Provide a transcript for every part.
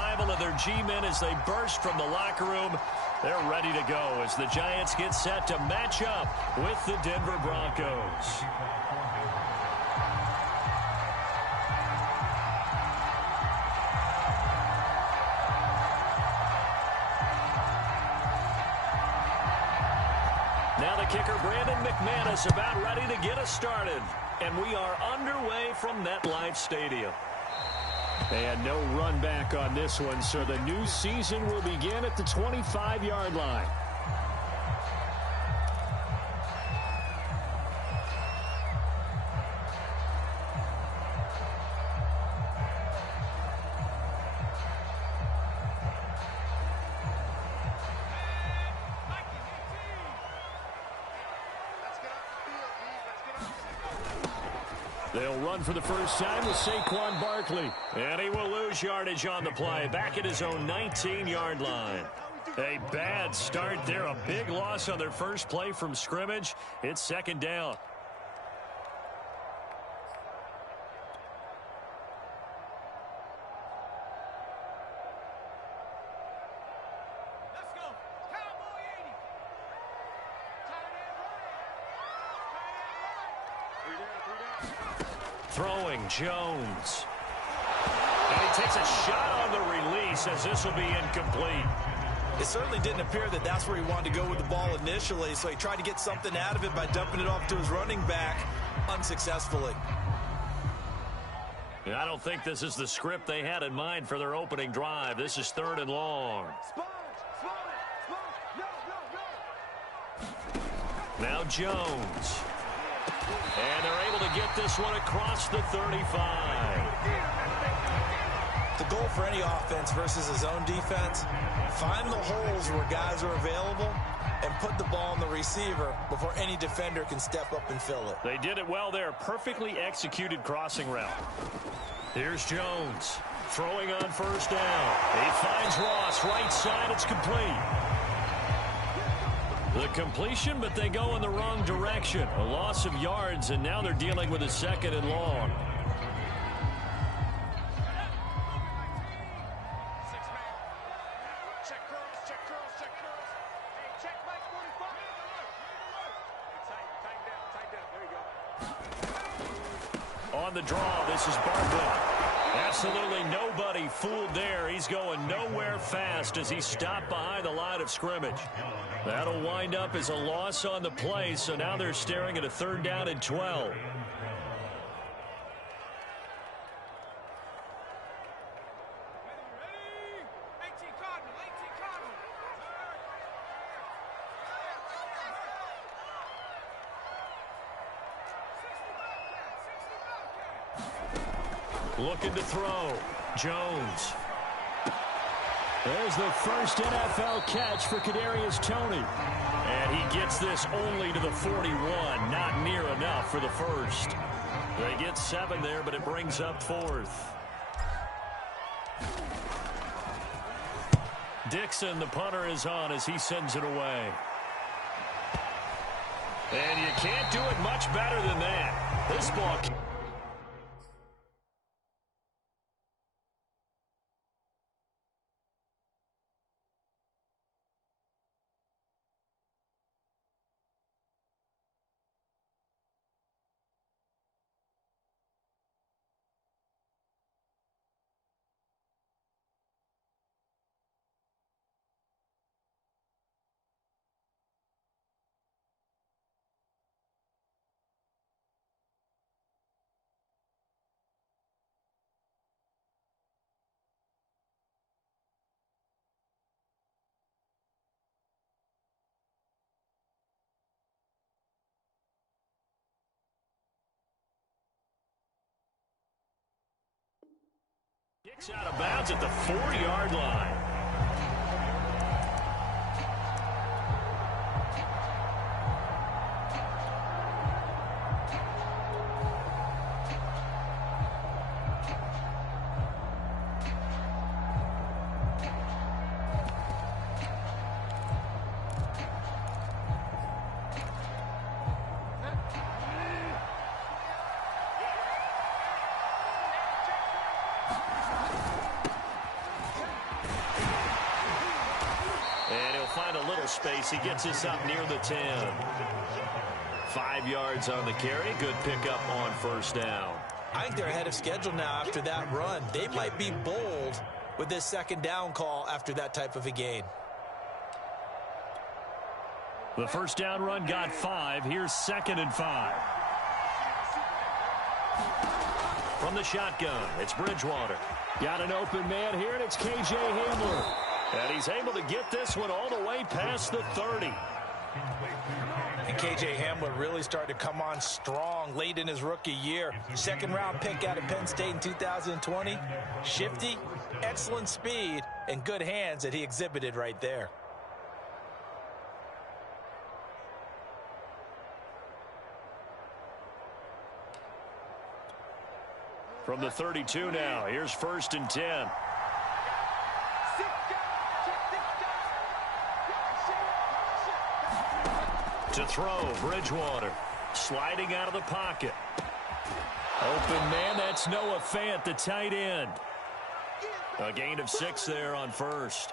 arrival of their G-men as they burst from the locker room. They're ready to go as the Giants get set to match up with the Denver Broncos. Now the kicker, Brandon McManus, about ready to get us started. And we are underway from MetLife Stadium. And no run back on this one, so the new season will begin at the 25-yard line. They'll run for the first time with Saquon Barkley. And he will lose yardage on the play, back at his own 19-yard line. A bad start there, a big loss on their first play from scrimmage. It's second down. Throwing Jones. And he takes a shot on the release as this will be incomplete. It certainly didn't appear that that's where he wanted to go with the ball initially, so he tried to get something out of it by dumping it off to his running back unsuccessfully. And I don't think this is the script they had in mind for their opening drive. This is 3rd and long. Now Jones. And they're able to get this one across the 35. The goal for any offense versus his own defense, find the holes where guys are available and put the ball on the receiver before any defender can step up and fill it. They did it well there. Perfectly executed crossing route. Here's Jones throwing on first down. He finds Ross right side. It's complete. The completion, but they go in the wrong direction. A loss of yards, and now they're dealing with a 2nd and long. On the draw, this is Barkley. Absolutely nobody fooled there. He's going nowhere fast as he stopped behind the line of scrimmage. That'll wind up as a loss on the play, so now they're staring at a 3rd down and 12. Looking to throw. Jones. There's the first NFL catch for Kadarius Toney. And he gets this only to the 41. Not near enough for the first. They get 7 there, but it brings up 4th. Dixon, the punter, is on as he sends it away. And you can't do it much better than that. This ball... Kicks out of bounds at the 4-yard line. space. He gets us up near the 10. 5 yards on the carry. Good pickup on first down. I think they're ahead of schedule now after that run. They might be bold with this second down call after that type of a gain. The first down run got 5. Here's 2nd and 5. From the shotgun, it's Bridgewater. Got an open man here, and it's K.J. Hamler. And he's able to get this one all the way past the 30. And K.J. Hamler really started to come on strong late in his rookie year. Second-round pick out of Penn State in 2020. Shifty, excellent speed, and good hands that he exhibited right there. From the 32 now, here's 1st and 10. To throw, Bridgewater. Sliding out of the pocket. Open man, that's Noah Fant, the tight end. A gain of 6 there on first.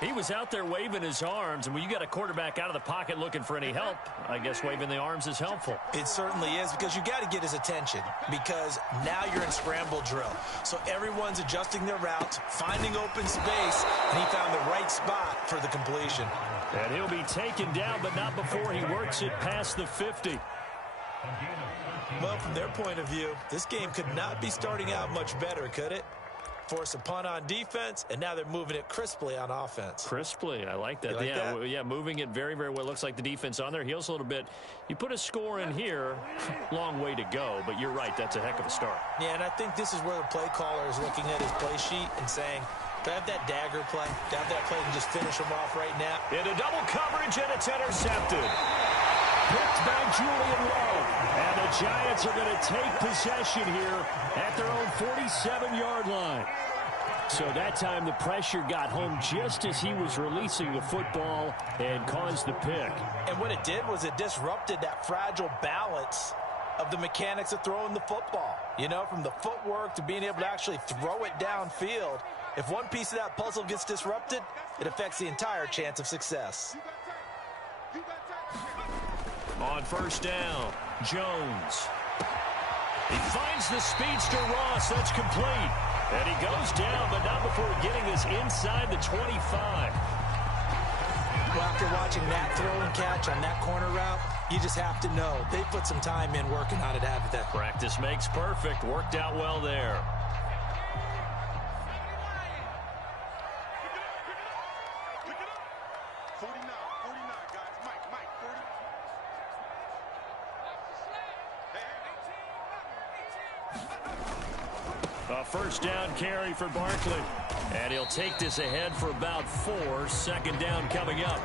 He was out there waving his arms, and when you got a quarterback out of the pocket looking for any help, I guess waving the arms is helpful. It certainly is, because you got to get his attention, because now you're in scramble drill. So everyone's adjusting their routes, finding open space, and he found the right spot for the completion. And he'll be taken down, but not before he works it past the 50. Well, from their point of view, this game could not be starting out much better, could it? Force a punt on defense, and now they're moving it crisply on offense. Crisply, I like that. You like that? Yeah, moving it very, very well. Looks like the defense on their heels a little bit. You put a score in here, long way to go, but you're right, that's a heck of a start. Yeah, and I think this is where the play caller is looking at his play sheet and saying, do I have that dagger play? Do I have that play and just finish him off right now? Into double coverage, and it's intercepted. Picked by Julian Lowe. And the Giants are going to take possession here at their own 47-yard line. So that time the pressure got home just as he was releasing the football and caused the pick. And what it did was it disrupted that fragile balance of the mechanics of throwing the football. You know, from the footwork to being able to actually throw it downfield. If one piece of that puzzle gets disrupted, it affects the entire chance of success. On first down, Jones. He finds the speedster Ross. That's complete. And he goes down, but not before getting us inside the 25. Well, after watching that throw and catch on that corner route, you just have to know they put some time in working on it out of that. Practice makes perfect. Worked out well there. A first down carry for Barkley. And he'll take this ahead for about 4. 2nd down coming up.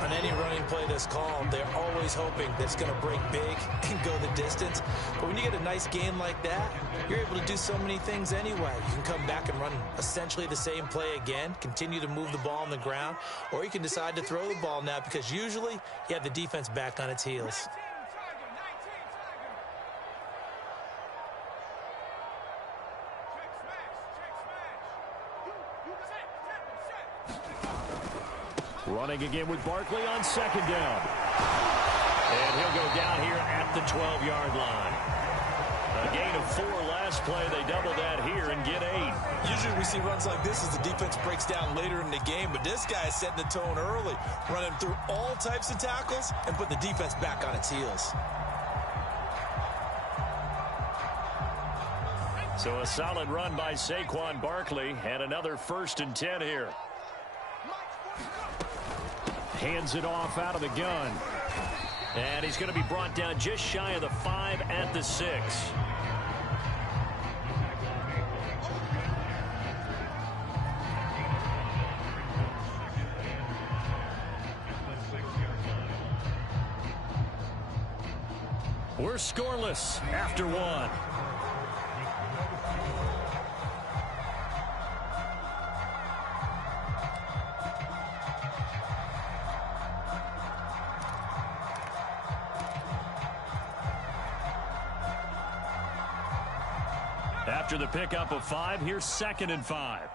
On any running play that's called, they're always hoping that it's going to break big and go the distance. But when you get a nice gain like that, you're able to do so many things anyway. You can come back and run essentially the same play again, continue to move the ball on the ground, or you can decide to throw the ball now because usually you have the defense back on its heels. Running again with Barkley on 2nd down. And he'll go down here at the 12-yard line. A gain of 4 last play. They double that here and get 8. Usually we see runs like this as the defense breaks down later in the game, but this guy is setting the tone early, running through all types of tackles and put the defense back on its heels. So a solid run by Saquon Barkley and another 1st and 10 here. Hands it off out of the gun. And he's going to be brought down just shy of the 5 at the 6. We're scoreless after 1. After the pickup of 5, here's 2nd and 5.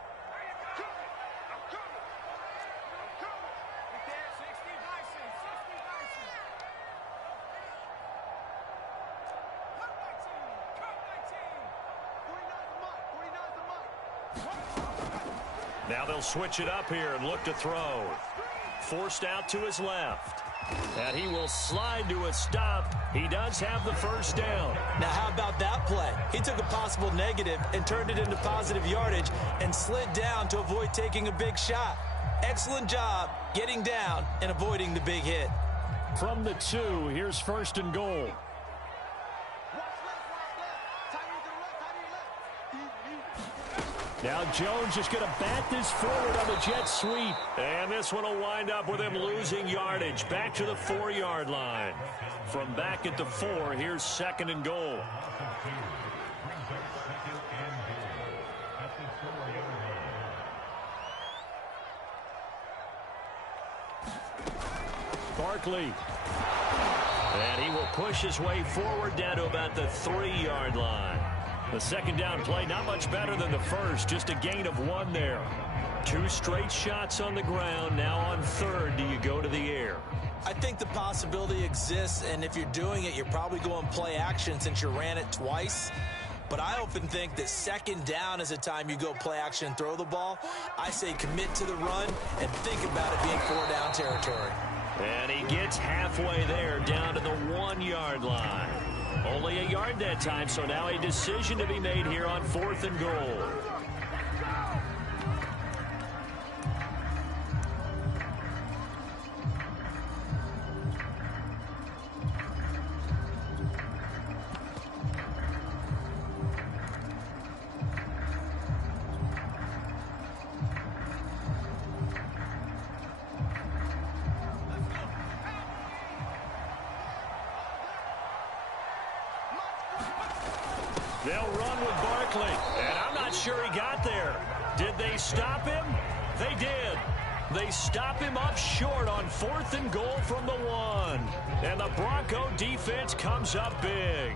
Now they'll switch it up here and look to throw. Forced out to his left. And he will slide to a stop. He does have the first down. Now, how about that play? He took a possible negative and turned it into positive yardage and slid down to avoid taking a big shot. Excellent job getting down and avoiding the big hit. From the 2, here's first and goal. Now Jones is going to bat this forward on the jet sweep. And this one will wind up with him losing yardage. Back to the 4-yard line. From back at the 4, here's second and goal. Barkley. And he will push his way forward down to about the 3-yard line. The second down play, not much better than the first, just a gain of 1 there. 2 straight shots on the ground. Now on third, do you go to the air? I think the possibility exists, and if you're doing it, you're probably going play action since you ran it twice. But I often think that second down is a time you go play action and throw the ball. I say commit to the run and think about it being 4-down territory. And he gets halfway there, down to the 1-yard line. Only a yard that time, so now a decision to be made here on 4th and goal. They'll run with Barkley, and I'm not sure he got there. Did they stop him? They did. They stop him up short on 4th and goal from the 1. And the Bronco defense comes up big.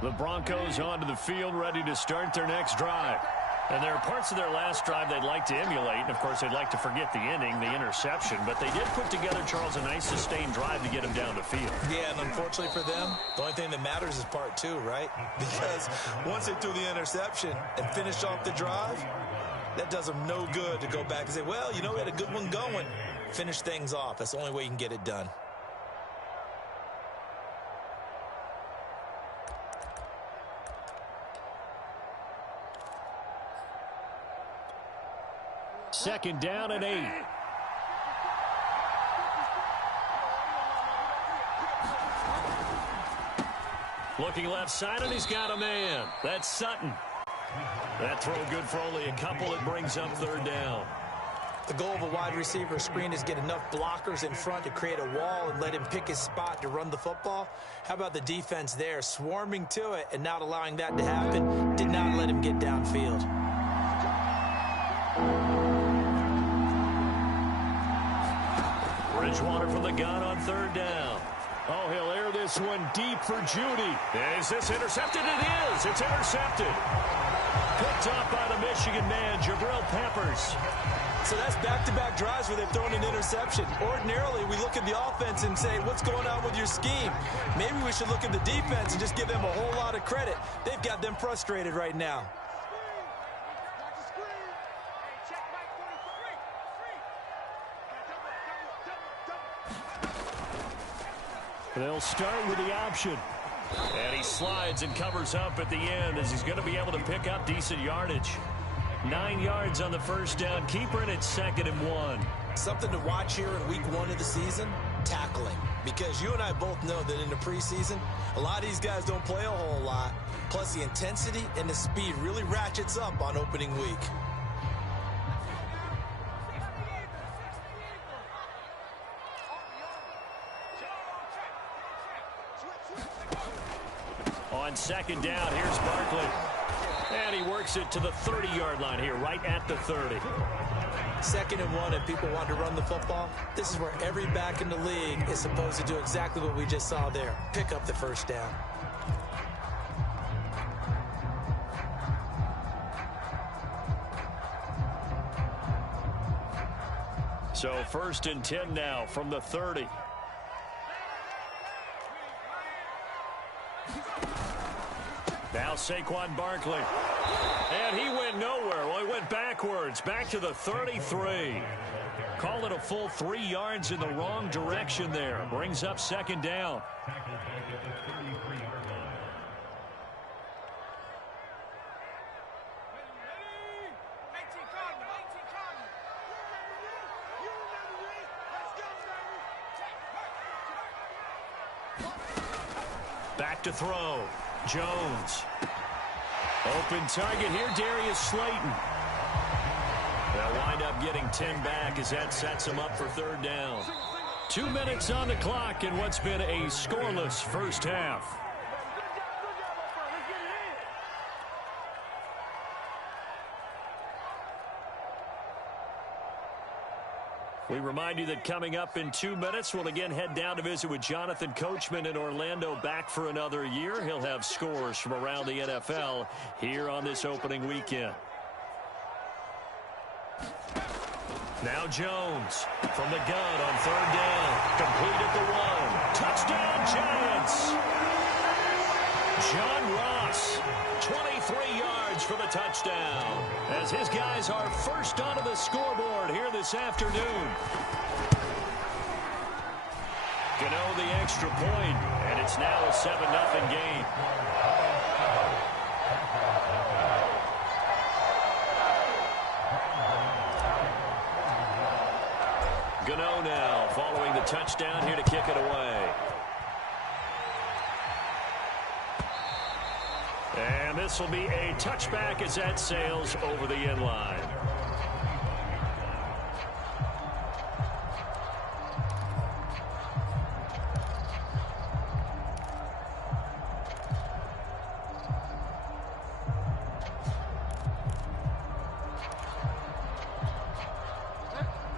The Broncos onto the field, ready to start their next drive. And there are parts of their last drive they'd like to emulate. And, of course, they'd like to forget the inning, the interception. But they did put together, Charles, a nice sustained drive to get him down the field. Yeah, and unfortunately for them, the only thing that matters is part 2, right? Because once they threw the interception and finished off the drive, that does them no good to go back and say, well, you know, we had a good one going. Finish things off. That's the only way you can get it done. Second down and 8. Looking left side, and he's got a man. That's Sutton. That throw good for only a couple. It brings up third down. The goal of a wide receiver screen is get enough blockers in front to create a wall and let him pick his spot to run the football. How about the defense there, swarming to it and not allowing that to happen? Did not let him get downfield. Bridgewater from the gun on third down. Oh, he'll air this one deep for Judy. Is this intercepted? It is. It's intercepted. Picked up by the Michigan man, Jabril Peppers. So that's back-to-back drives where they've thrown an interception. Ordinarily, we look at the offense and say, what's going on with your scheme? Maybe we should look at the defense and just give them a whole lot of credit. They've got them frustrated right now. They'll start with the option. And he slides and covers up at the end as he's going to be able to pick up decent yardage. 9 yards on the first down. Keeper in at 2nd and 1. Something to watch here in week 1 of the season, tackling. Because you and I both know that in the preseason, a lot of these guys don't play a whole lot. Plus the intensity and the speed really ratchets up on opening week. On second down, here's Barkley. And he works it to the 30-yard line here, right at the 30. 2nd and 1, and people want to run the football. This is where every back in the league is supposed to do exactly what we just saw there. Pick up the first down. So 1st and 10 now from the 30. Now Saquon Barkley. And he went nowhere. Well, he went backwards. Back to the 33. Call it a full 3 yards in the wrong direction there. Brings up 2nd down. Back to throw. Jones. Open target here, Darius Slayton. They'll wind up getting 10 back as that sets them up for 3rd down. 2 minutes on the clock in what's been a scoreless first half. We remind you that coming up in 2 minutes, we'll again head down to visit with Jonathan Coachman in Orlando, back for another year. He'll have scores from around the NFL here on this opening weekend. Now Jones from the gun on 3rd down. Complete at the 1. Touchdown, Giants. John Ross, 23 yards for the touchdown, as his guys are first onto the scoreboard here this afternoon. Gano the extra point, and it's now a 7-0 game. Gano now following the touchdown here to kick it away. And this will be a touchback as that sails over the end line.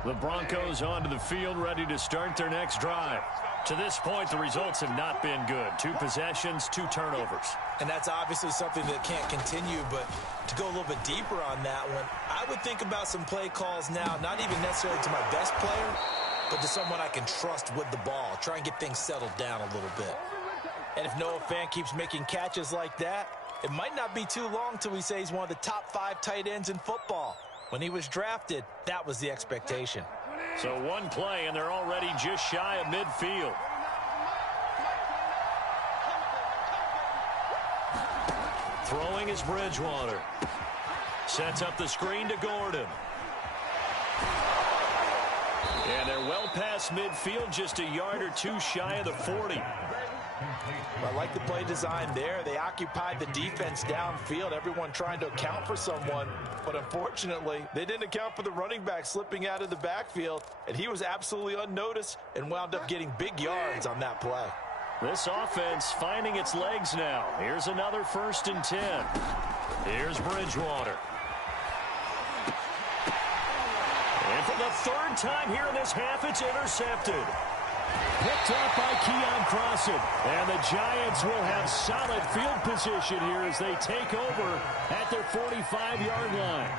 The Broncos onto the field, ready to start their next drive. To this point, the results have not been good. 2 possessions, 2 turnovers. And that's obviously something that can't continue, but to go a little bit deeper on that one, I would think about some play calls now, not even necessarily to my best player, but to someone I can trust with the ball. Try and get things settled down a little bit. And if Noah Fant keeps making catches like that, it might not be too long till we say he's one of the top 5 tight ends in football. When he was drafted, that was the expectation. So 1 play, and they're already just shy of midfield. Throwing is Bridgewater. Sets up the screen to Gordon. And they're well past midfield, just a yard or 2 shy of the 40. I like the play design there. They occupied the defense downfield, everyone trying to account for someone. But unfortunately, they didn't account for the running back slipping out of the backfield, and he was absolutely unnoticed and wound up getting big yards on that play. This offense finding its legs now. Here's another 1st and 10. Here's Bridgewater. And for the 3rd time here in this half, it's intercepted. Picked up by Keon Crossan. And the Giants will have solid field position here as they take over at their 45-yard line.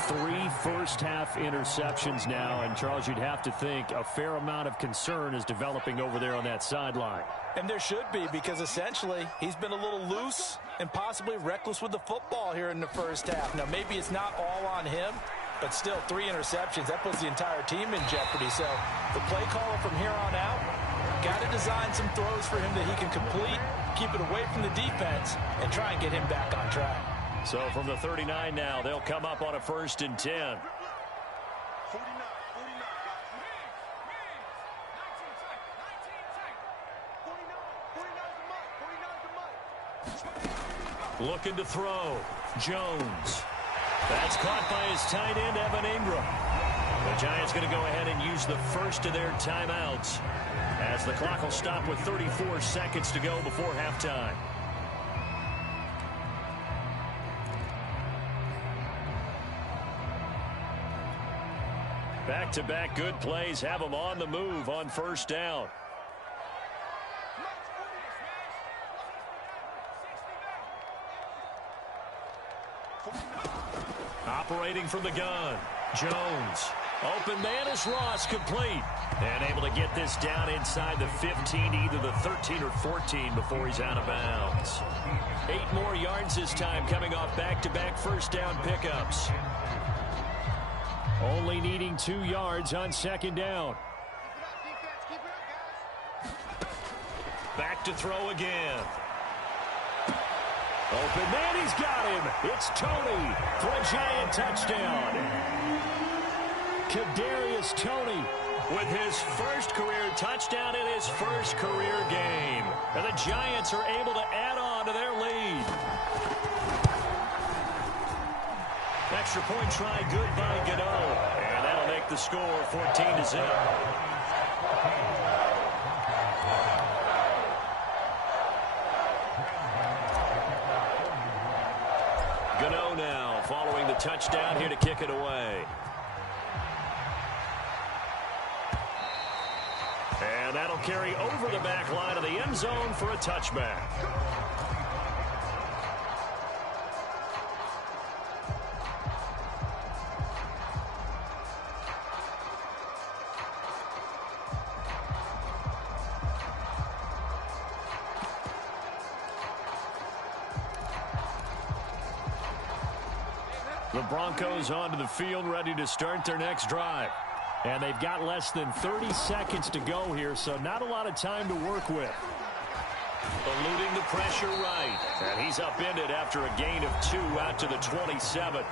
3 first-half interceptions now. And, Charles, you'd have to think a fair amount of concern is developing over there on that sideline. And there should be, because essentially he's been a little loose and possibly reckless with the football here in the first half. Now, maybe it's not all on him, but still 3 interceptions. That puts the entire team in jeopardy. So the play caller from here on out got to design some throws for him that he can complete, keep it away from the defense, and try and get him back on track. So from the 39 now, they'll come up on a 1st and 10. Looking to throw. Jones. That's caught by his tight end, Evan Ingram. The Giants going to go ahead and use the first of their timeouts as the clock will stop with 34 seconds to go before halftime. Back-to-back good plays have them on the move on 1st down. Operating from the gun, Jones. Open man is Ross, complete. And able to get this down inside the 15, either the 13 or 14 before he's out of bounds. 8 more yards this time, coming off back-to-back first down pickups. Only needing 2 yards on second down. Back to throw again. Open man, he's got him. It's Tony for a Giant touchdown. Kadarius Toney with his first career touchdown in his first career game. And the Giants are able to add on to their lead. Extra point try, good by Gano. And that'll make the score 14-0. Gano now following the touchdown here to kick it away. And that'll carry over the back line of the end zone for a touchback. The Broncos onto the field, ready to start their next drive. And they've got less than 30 seconds to go here, so not a lot of time to work with. Eluding the pressure right. And he's upended after a gain of 2 out to the 27.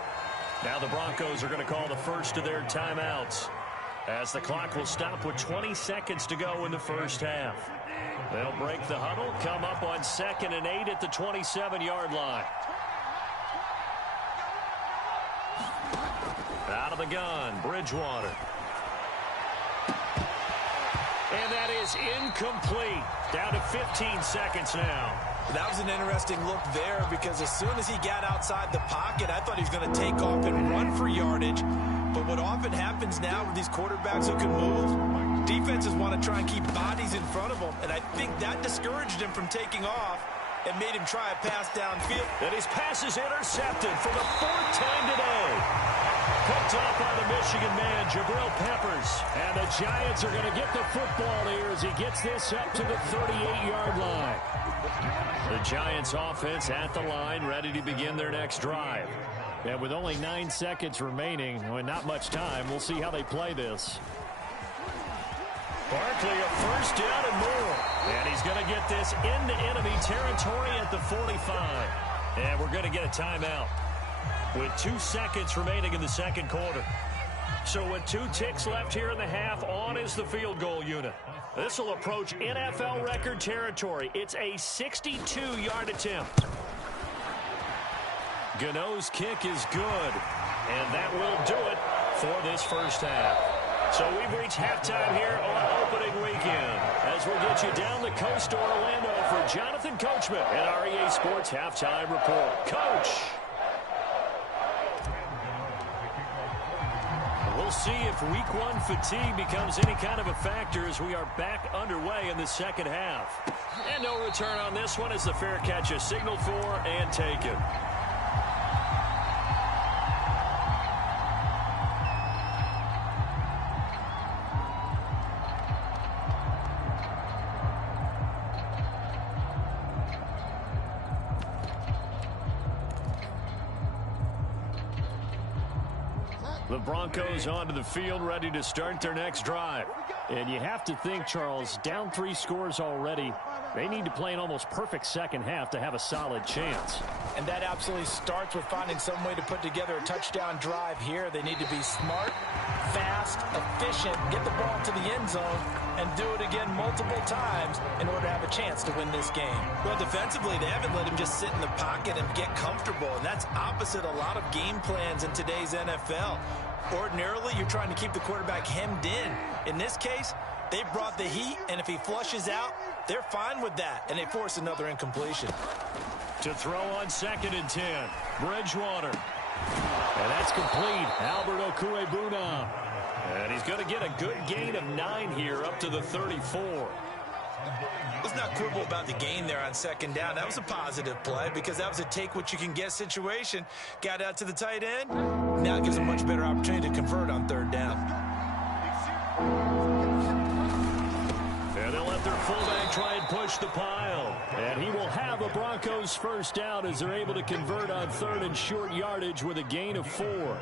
Now the Broncos are going to call the first of their timeouts, as the clock will stop with 20 seconds to go in the first half. They'll break the huddle, come up on 2nd and 8 at the 27-yard line. Out of the gun, Bridgewater. And that is incomplete. Down to 15 seconds now. That was an interesting look there, because as soon as he got outside the pocket, I thought he was going to take off and run for yardage. But what often happens now with these quarterbacks who can move, defenses want to try and keep bodies in front of them. And I think that discouraged him from taking off and made him try a pass downfield. And his pass is intercepted for the 4th time today. Picked off by the Michigan man, Jabril Peppers. And the Giants are going to get the football here as he gets this up to the 38-yard line. The Giants offense at the line, ready to begin their next drive. And with only 9 seconds remaining, well, not much time, we'll see how they play this. Barkley, a first down and more. And he's going to get this into enemy territory at the 45. And we're going to get a timeout with 2 seconds remaining in the second quarter. So with 2 ticks left here in the half, on is the field goal unit. This will approach NFL record territory. It's a 62-yard attempt. Gano's kick is good, and that will do it for this first half. So we've reached halftime here on opening weekend, as we'll get you down the coast to Orlando for Jonathan Coachman and our EA Sports Halftime Report. Coach! We'll see if week 1 fatigue becomes any kind of a factor as we are back underway in the second half. And no return on this one as the fair catch is signaled for and taken. The Broncos onto the field, ready to start their next drive. And you have to think, Charles, down 3 scores already. They need to play an almost perfect second half to have a solid chance. And that absolutely starts with finding some way to put together a touchdown drive here. They need to be smart, fast, efficient, get the ball to the end zone, and do it again multiple times in order to have a chance to win this game. Well, defensively, they haven't let him just sit in the pocket and get comfortable, and that's opposite a lot of game plans in today's NFL. Ordinarily, you're trying to keep the quarterback hemmed in. In this case, they brought the heat, and if he flushes out, they're fine with that, and they force another incompletion. To throw on 2nd and 10, Bridgewater. And that's complete. Albert Okwuegbunam. And he's going to get a good gain of 9 here up to the 34. Let's not quibble about the gain there on 2nd down. That was a positive play because that was a take-what-you-can-get situation. Got out to the tight end. Now it gives a much better opportunity to convert on 3rd down. reach the pile. And he will have a Broncos first down as they're able to convert on 3rd and short yardage with a gain of 4.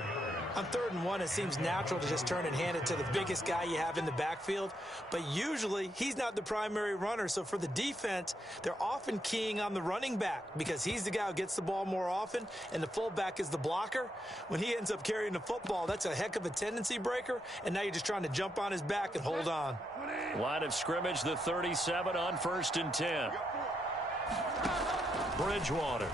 On 3rd and 1, it seems natural to just turn and hand it to the biggest guy you have in the backfield. But usually, he's not the primary runner. So for the defense, they're often keying on the running back because he's the guy who gets the ball more often, and the fullback is the blocker. When he ends up carrying the football, that's a heck of a tendency breaker, and now you're just trying to jump on his back and hold on. Line of scrimmage, the 37 on 1st and 10. Bridgewater.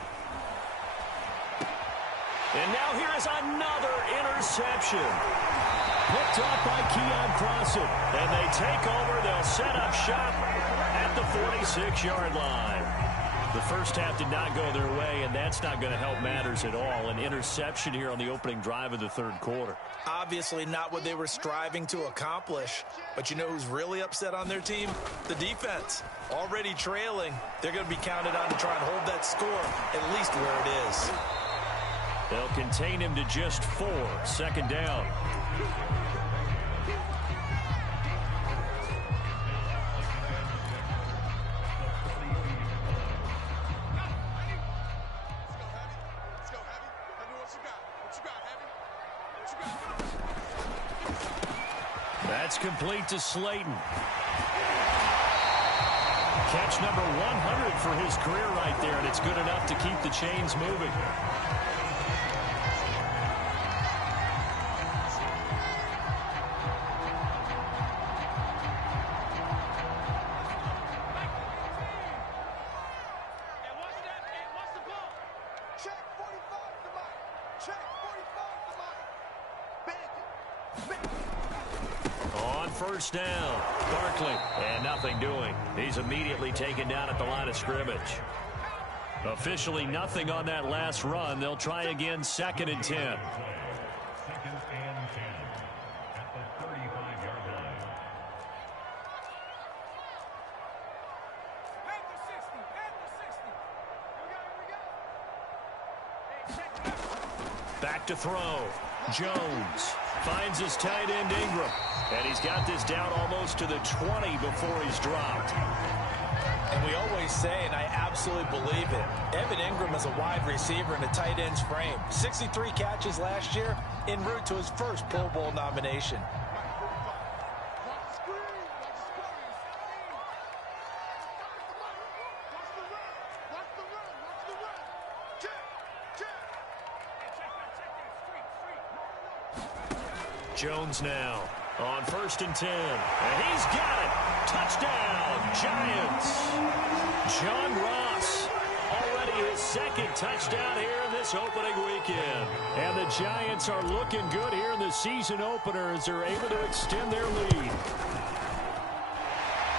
And now here is another interception. Picked off by Keon Crossen. And they take over. They'll set up shop at the 46-yard line. The first half did not go their way, and that's not going to help matters at all. An interception here on the opening drive of the 3rd quarter. Obviously not what they were striving to accomplish. But you know who's really upset on their team? The defense. Already trailing. They're going to be counted on to try and hold that score at least where it is. They'll contain him to just 4. 2nd down. That's complete to Slayton. Catch number 100 for his career right there, and it's good enough to keep the chains moving. First down. Barkley. And nothing doing. He's immediately taken down at the line of scrimmage. Officially nothing on that last run. They'll try again 2nd and 10. 2nd and 10 at the 35-yard line. Back to throw. Jones finds his tight end Ingram. And he's got this down almost to the 20 before he's dropped. And we always say, and I absolutely believe it, Evan Ingram is a wide receiver in a tight end's frame. 63 catches last year, en route to his first Pro Bowl nomination. Jones now on 1st and 10. And he's got it. Touchdown, Giants. John Ross, already his 2nd touchdown here in this opening weekend. And the Giants are looking good here in the season opener as they're able to extend their lead.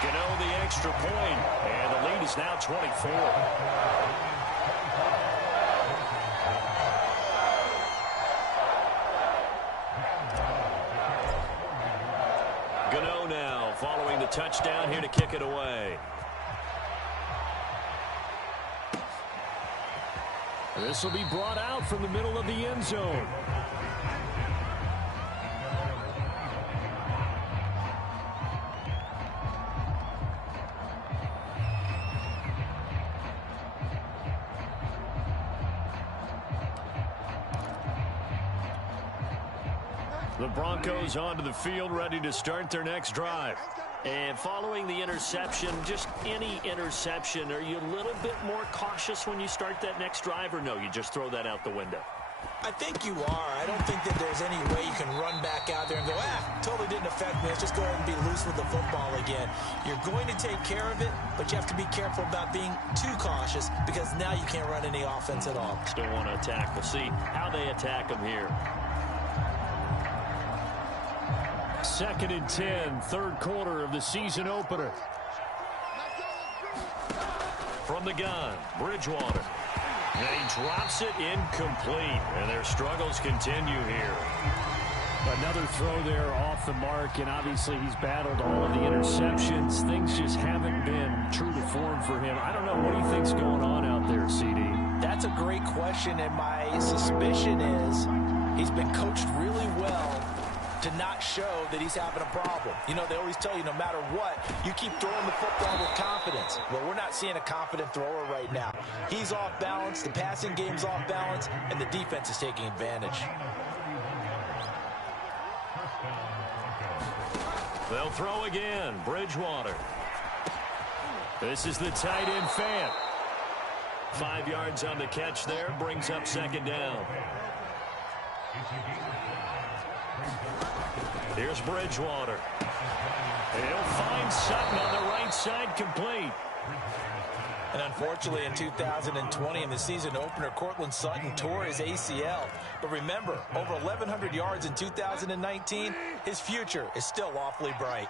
Gano the extra point, and the lead is now 24. Gano now following the touchdown here to kick it away. This will be brought out from the middle of the end zone. The Broncos onto the field, ready to start their next drive. And following the interception, just any interception, are you a little bit more cautious when you start that next drive, or no, you just throw that out the window? I think you are. I don't think that there's any way you can run back out there and go, totally didn't affect me. Let's just go ahead and be loose with the football again. You're going to take care of it, but you have to be careful about being too cautious because now you can't run any offense at all. Still want to attack. We'll see how they attack them here. 2nd and 10, 3rd quarter of the season opener. From the gun, Bridgewater. And he drops it incomplete. And their struggles continue here. Another throw there off the mark, and obviously he's battled all of the interceptions. Things just haven't been true to form for him. I don't know. What do you think's going on out there, CD? That's a great question, and my suspicion is he's been coached really well to not show that he's having a problem. You know, they always tell you no matter what, you keep throwing the football with confidence. Well, we're not seeing a confident thrower right now. He's off balance, the passing game's off balance, and the defense is taking advantage. They'll throw again. Bridgewater. This is the tight end Fant. 5 yards on the catch there. Brings up second down. Here's Bridgewater. He'll find Sutton on the right side, complete. And unfortunately, in 2020, in the season opener, Cortland Sutton tore his ACL. But remember, over 1,100 yards in 2019, his future is still awfully bright.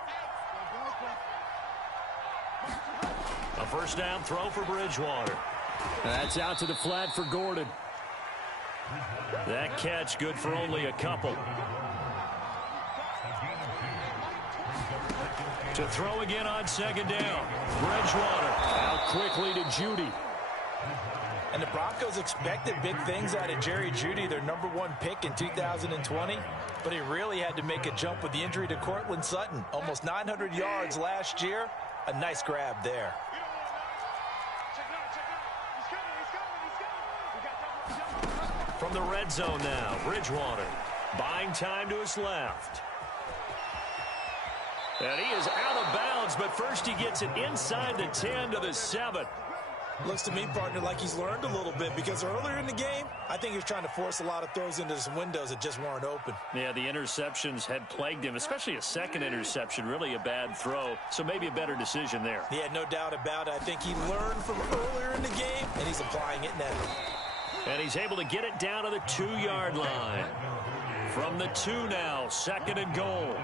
A first down throw for Bridgewater. That's out to the flat for Gordon. That catch good for only a couple. To throw again on second down. Bridgewater out quickly to Judy. And the Broncos expected big things out of Jerry Jeudy, their #1 pick in 2020. But he really had to make a jump with the injury to Cortland Sutton. Almost 900 yards last year. A nice grab there. From the red zone now, Bridgewater buying time to his left. And he is out of bounds, but first he gets it inside the 10 to the 7. Looks to me, partner, like he's learned a little bit, because earlier in the game, I think he was trying to force a lot of throws into some windows that just weren't open. Yeah, the interceptions had plagued him, especially a second interception, really a bad throw. So maybe a better decision there. Yeah, no doubt about it. I think he learned from earlier in the game, and he's applying it now. And he's able to get it down to the 2-yard line. From the 2 now, second and goal.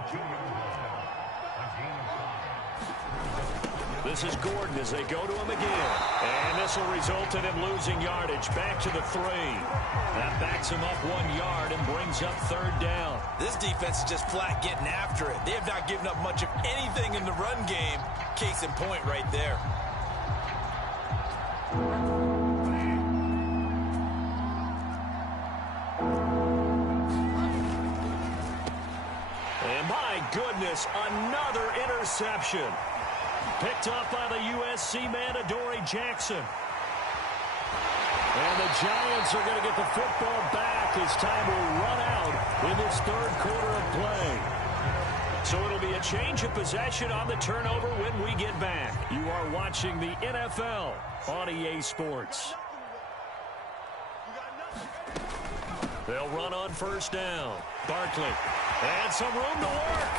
This is Gordon as they go to him again. And this will result in him losing yardage back to the 3. That backs him up 1 yard and brings up third down. This defense is just flat getting after it. They have not given up much of anything in the run game. Case in point right there. And my goodness, another interception. Picked up by the USC man, Adoree Jackson. And the Giants are going to get the football back as time will run out in this third quarter of play. So it'll be a change of possession on the turnover when we get back. You are watching the NFL on EA Sports. They'll run on first down. Barkley. And some room to work.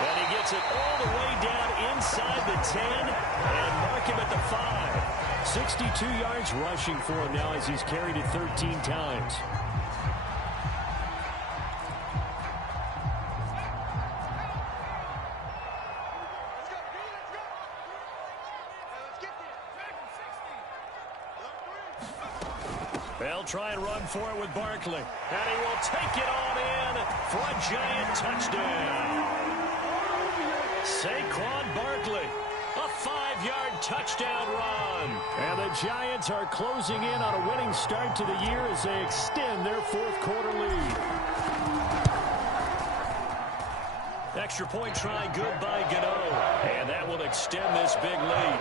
And he gets it all the way down inside the 10 and mark him at the 5. 62 yards rushing for him now as he's carried it 13 times. They'll try and run for it with Barkley. And he will take it on in for a giant touchdown. Saquon Barkley, a 5-yard touchdown run. And the Giants are closing in on a winning start to the year as they extend their fourth quarter lead. Extra point try good by Gano. And that will extend this big lead.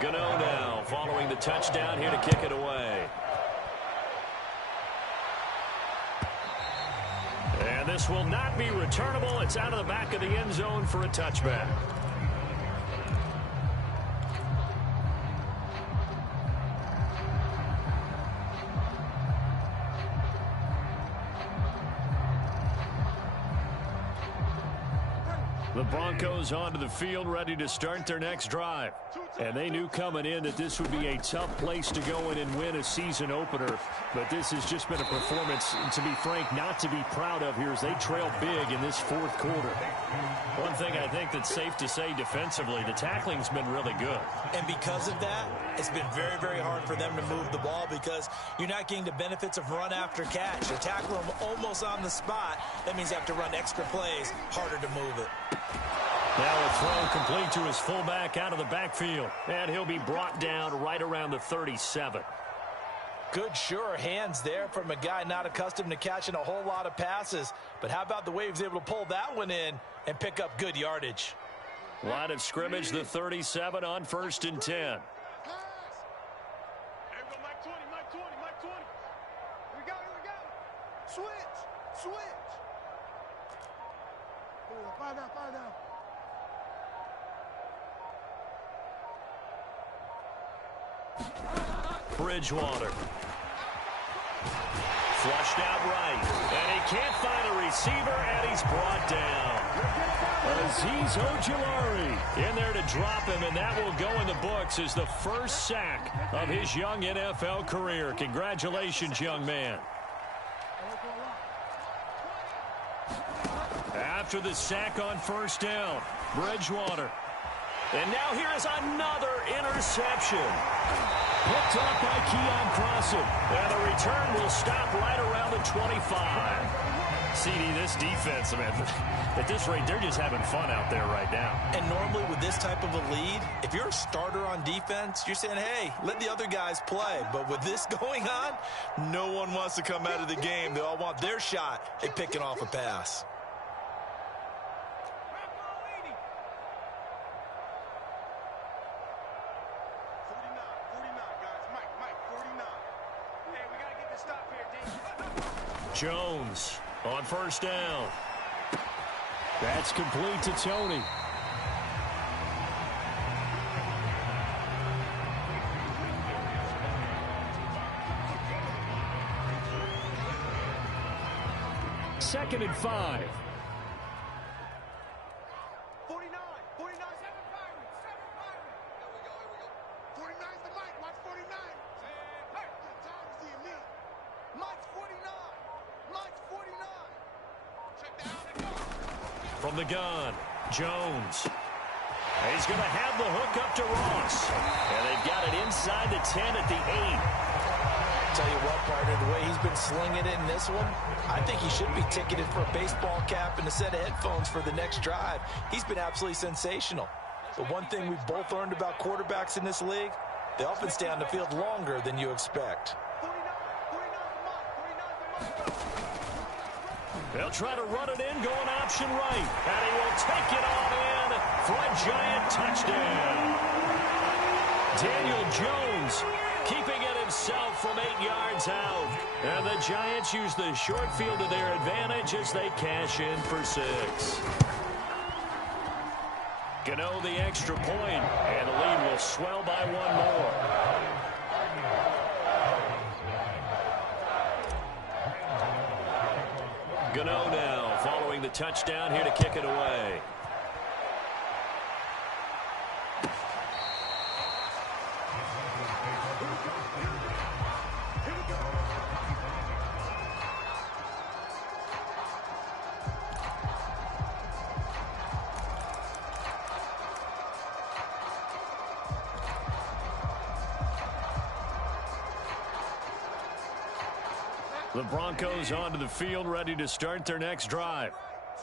Gano now following the touchdown here to kick it away. And this will not be returnable. It's out of the back of the end zone for a touchback. The Broncos onto the field ready to start their next drive. And they knew coming in that this would be a tough place to go in and win a season opener. But this has just been a performance, to be frank, not to be proud of here as they trail big in this fourth quarter. One thing I think that's safe to say defensively, the tackling's been really good. And because of that, it's been very, very hard for them to move the ball because you're not getting the benefits of run after catch. You tackle them almost on the spot. That means you have to run extra plays, harder to move it. Now a throw complete to his fullback out of the backfield. And he'll be brought down right around the 37. Good, sure hands there from a guy not accustomed to catching a whole lot of passes. But how about the way he was able to pull that one in and pick up good yardage? Line of scrimmage, the 37 on 1st and 10. Hey, we go Mike 20, Mike 20, Mike 20. Here we go, here we go. Switch, switch. Fire down, fire down. Bridgewater. Flushed out right. And he can't find a receiver, and he's brought down. Azeez Ojulari in there to drop him, and that will go in the books as the first sack of his young NFL career. Congratulations, young man. After the sack on 1st down, Bridgewater. And now here is another interception. Picked up by Keon Crossan. And the return will stop right around the 25. CD, this defense, man, at this rate, they're just having fun out there right now. And normally with this type of a lead, if you're a starter on defense, you're saying, hey, let the other guys play. But with this going on, no one wants to come out of the game. They all want their shot at picking off a pass. Jones on 1st down. That's complete to Tony. Second and 5. 49, 49, 7 Pirates, 7 Pirates. Here we go, here we go. 49's the Mike, Mike's 49. Hey, good times to you, man. Mike's 49. Mike's 49. Check down and go. From the gun, Jones. He's going to have the hook up to Ross. And they've got it inside the 10 at the 8. Tell you what, partner, the way he's been slinging it in this one, I think he should be ticketed for a baseball cap and a set of headphones for the next drive. He's been absolutely sensational. But one thing we've both learned about quarterbacks in this league, they often stay on the field longer than you expect. They'll try to run it in, going option right. And he will take it on in for a giant touchdown. Daniel Jones keeping it himself from 8 yards out. And the Giants use the short field to their advantage as they cash in for 6. Gano the extra point, and the lead will swell by 1 more. Gano now following the touchdown here to kick it away. The Broncos onto the field, ready to start their next drive.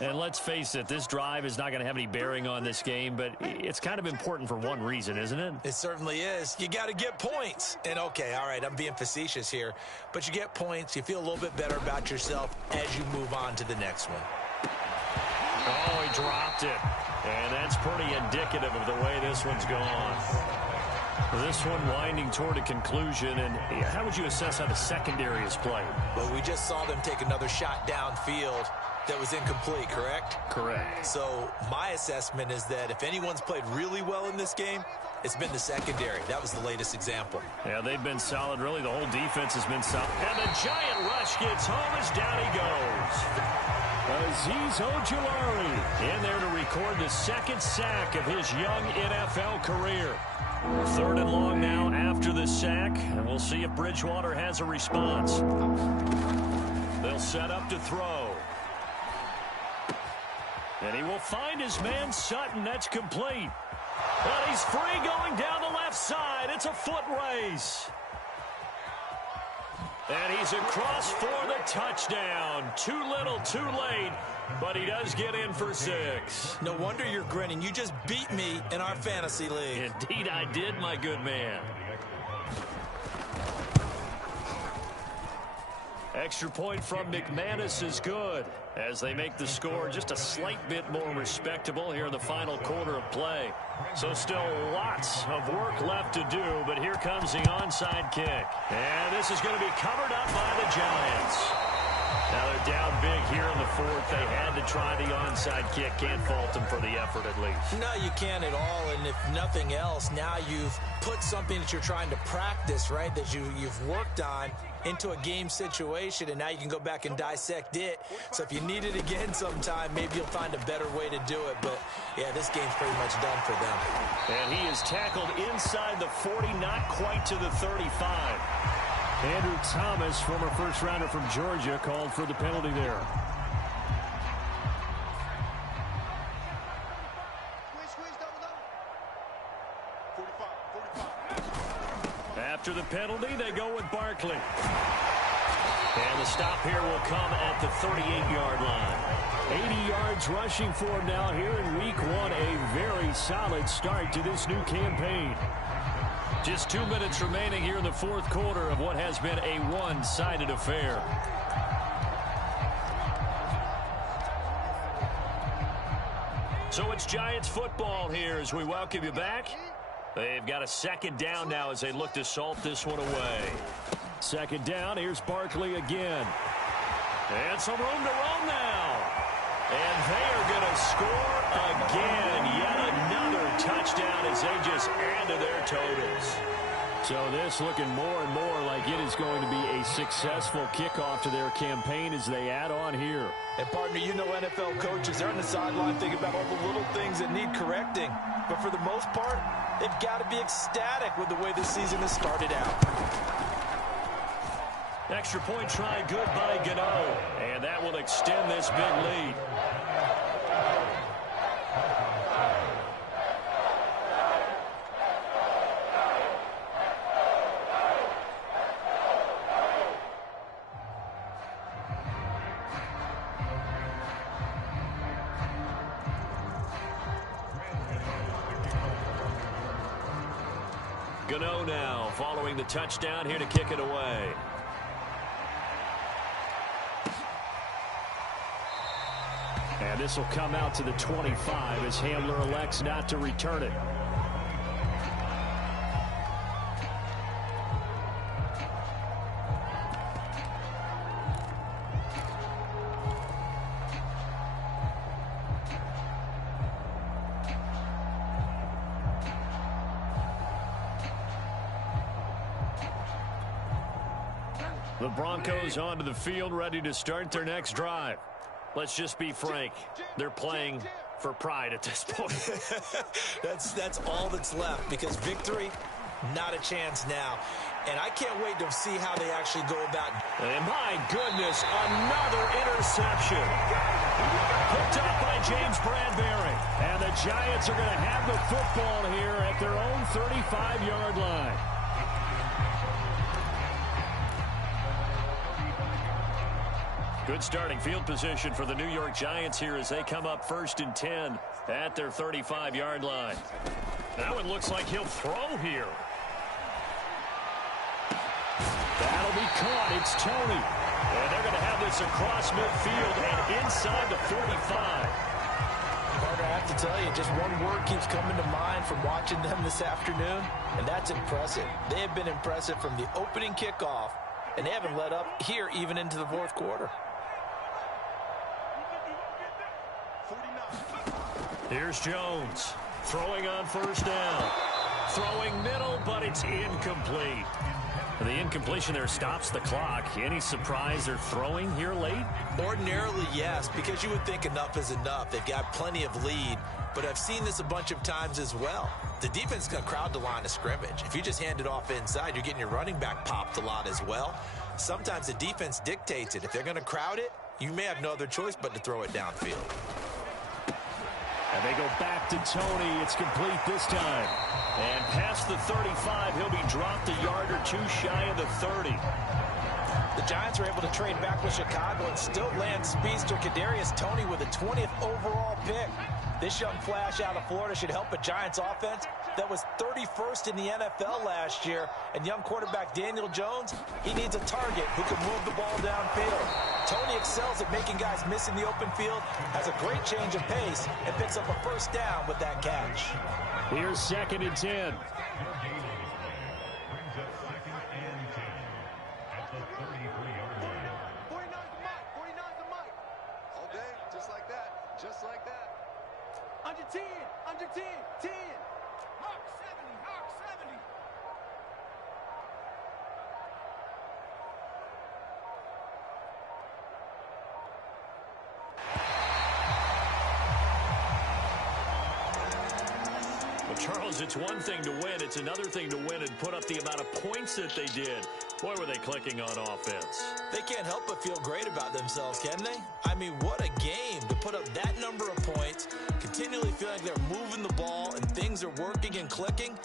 And let's face it, this drive is not going to have any bearing on this game, but it's kind of important for one reason, isn't it? It certainly is. You got to get points. And, okay, all right, I'm being facetious here. But you get points, you feel a little bit better about yourself as you move on to the next one. Oh, he dropped it. And that's pretty indicative of the way this one's gone. This one winding toward a conclusion, and how would you assess how the secondary is played? Well, we just saw them take another shot downfield that was incomplete, correct? Correct. So my assessment is that if anyone's played really well in this game, it's been the secondary. That was the latest example. Yeah, they've been solid. Really, the whole defense has been solid. And the giant rush gets home as down he goes. Azeez Ojulari in there to record the second sack of his young NFL career. 3rd and long now after the sack, and we'll see if Bridgewater has a response. They'll set up to throw. And he will find his man Sutton. That's complete. But he's free going down the left side. It's a foot race. And he's across for the touchdown. Too little, too late. But he does get in for 6. No wonder you're grinning. You just beat me in our fantasy league. Indeed I did, my good man. Extra point from McManus is good as they make the score just a slight bit more respectable here in the final quarter of play. So still lots of work left to do, but here comes the onside kick. And this is going to be covered up by the Giants. Now they're down big here in the fourth. They had to try the onside kick. Can't fault them for the effort at least. No, you can't at all. And if nothing else, now you've put something that you're trying to practice, right, that you've worked on into a game situation, and now you can go back and dissect it. So if you need it again sometime, maybe you'll find a better way to do it. But, yeah, this game's pretty much done for them. And he is tackled inside the 40, not quite to the 35. Andrew Thomas, former first-rounder from Georgia, called for the penalty there. After the penalty, they go with Barkley. And the stop here will come at the 38-yard line. 80 yards rushing for him now here in week one. A very solid start to this new campaign. Just 2 minutes remaining here in the fourth quarter of what has been a one-sided affair. So it's Giants football here as we welcome you back. They've got a second down now as they look to salt this one away. Second down, here's Barkley again. And some room to roam now. And they are going to score again. Yet another touchdown as they just add to their totals. So this looking more and more like it is going to be a successful kickoff to their campaign as they add on here. And, partner, you know NFL coaches, they're on the sideline thinking about all the little things that need correcting. But for the most part, they've got to be ecstatic with the way this season has started out. Extra point try good by Gano. And that will extend this big lead. Gano now following the touchdown here to kick it away. And this will come out to the 25 as Hamler elects not to return it. The Broncos onto the field, ready to start their next drive. Let's just be frank. They're playing for pride at this point. That's all that's left, because victory, not a chance now. And I can't wait to see how they actually go about. And my goodness, another interception. Picked up by James Bradbury. And the Giants are going to have the football here at their own 35-yard line. Good starting field position for the New York Giants here as they come up 1st and 10 at their 35-yard line. Now it looks like he'll throw here. That'll be caught. It's Tony. And they're going to have this across midfield and inside the 45. Carter, I have to tell you, just one word keeps coming to mind from watching them this afternoon, and that's impressive. They have been impressive from the opening kickoff, and they haven't let up here even into the fourth quarter. Here's Jones throwing on first down. Throwing middle, but it's incomplete. The incompletion there stops the clock. Any surprise they're throwing here late? Ordinarily, yes, because you would think enough is enough. They've got plenty of lead, but I've seen this a bunch of times as well. The defense is going to crowd the line of scrimmage. If you just hand it off inside, you're getting your running back popped a lot as well. Sometimes the defense dictates it. If they're going to crowd it, you may have no other choice but to throw it downfield. And they go back to Tony. It's complete this time. And past the 35, he'll be dropped a yard or two shy of the 30. The Giants are able to trade back with Chicago and still land speedster Kadarius Toney with a 20th overall pick. This young flash out of Florida should help a Giants offense that was 31st in the NFL last year. And young quarterback Daniel Jones, he needs a target who can move the ball downfield. Toney excels at making guys miss in the open field, has a great change of pace, and picks up a first down with that catch. Here's 2nd and 10. Brings up 2nd and 10 at the 33-yard line. 49's the mic. 49's the mic. All day, just like that. Just like that. Under 10. Under 10. 10. Hawk 70. Hawk 70. Well, Charles, it's one thing to win. It's another thing to win and put up the amount of points that they did. Boy, were they clicking on offense. They can't help but feel great about themselves, can they? I mean, what a game to put up that number of points, continually feel like they're moving the ball and things are working and clicking.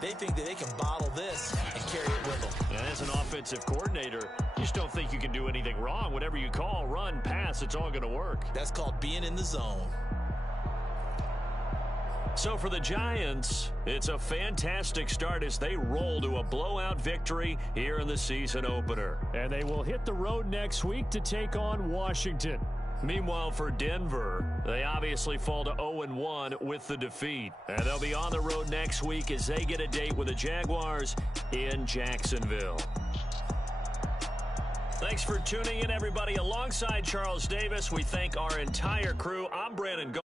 They think that they can bottle this and carry it with them. And as an offensive coordinator, you just don't think you can do anything wrong. Whatever you call, run, pass, it's all going to work. That's called being in the zone. So for the Giants, it's a fantastic start as they roll to a blowout victory here in the season opener. And they will hit the road next week to take on Washington. Meanwhile, for Denver, they obviously fall to 0-1 with the defeat. And they'll be on the road next week as they get a date with the Jaguars in Jacksonville. Thanks for tuning in, everybody. Alongside Charles Davis, we thank our entire crew. I'm Brandon Gold.